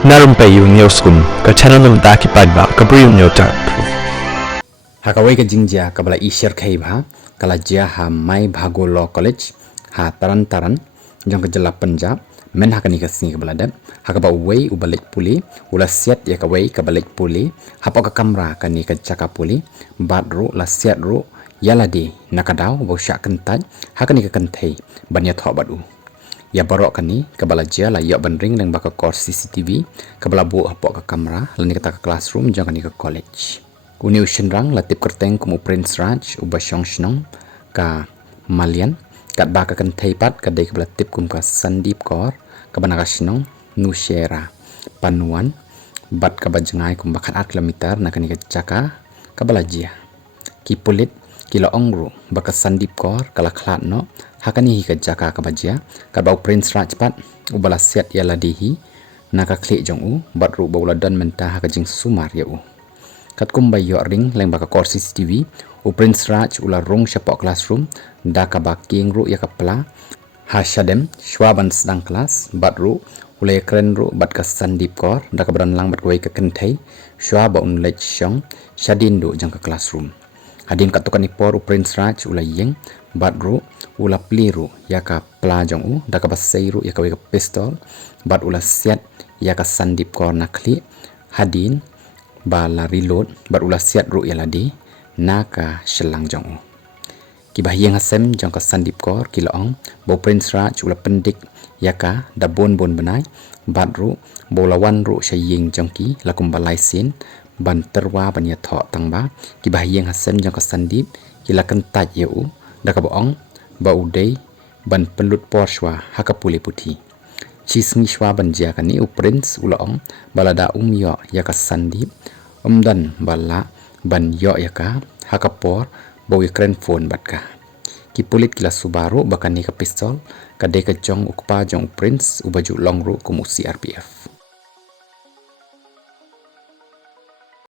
Narumpayu Neoskum, ke channel ng Daki Padba, Kabriyo Nyotar. Hakawai ka jingja kabala ishar khaibha kala jia ha mai bhago law college ha taran jong ka jala Punjab men hakani ka singi kabala dat hakaba wei ubalik puli ula siat ya ka wei kabalik puli hapo ka kamra kani ka chaka puli badru la siat ru yaladi nakadaw bo syak kentaj hakani ka kentai banya tho badu ya barok kani kabala jia la ya bandring leng baka kor CCTV kabala bu hapo ka kamra lani ka classroom jong kani ka college Uniu Shenrang latip kerteng kumu Prince Raj ubasyong shnong ka Malian kat baka kan thaipat ka dei kabla tip kum ka Sandip Kor ka banaka shnong Nushera Panuan bat ka bajangai kum bakat 8 kilometer na kani ka Chaka ka Balajia ki pulit kilo ongru baka Sandip Kor kala khlat no hakani hi ka Chaka ka Bajia ka bau Prince Raj pat ubala set ya ladihi na ka klik jong u bat ru bawla dan mentah ka jing sumar ya u kat kumbai yo ring leng baka kor CCTV u Prince Raj ula rong syapok classroom da ka baking ru ya kapla ha syadem shwaban sedang kelas bat ru ula kren ru bat ka Sandip Kor da ka bran lang bat wei ka kentai shwaba un lech syong syadin du jang ka classroom hadin kat tukan ipor u Prince Raj ula yeng bat ru ula pliru ya ka pla jong u da ka basai ru ya ka wei ka pistol bat ula siat ya ka Sandip Kor nakli hadin bala reload bar ula siat ru yaladi naka shelang jong ki bahyang hasem jong ka Sandip Kor kilaong bo Prince Raj ula pendik yaka da bon benai bat ru bo lawan ru syaying jong ki lakum balai sin ban terwa ban ya tho tangba ki bahyang hasem jong ka Sandip kila kentaj yeu da ka boong ba udai ban pelut porshwa hakapuli puthi Cismi shwa banja kani u Prince ulong balada yo ya ka Sandip dan bala ban yo ya ka hakapor bawi kren phone batka ki pulit kila Subaru bakani ka pistol ka de ka jong ukpa jong Prince ubaju long ru kumu CRPF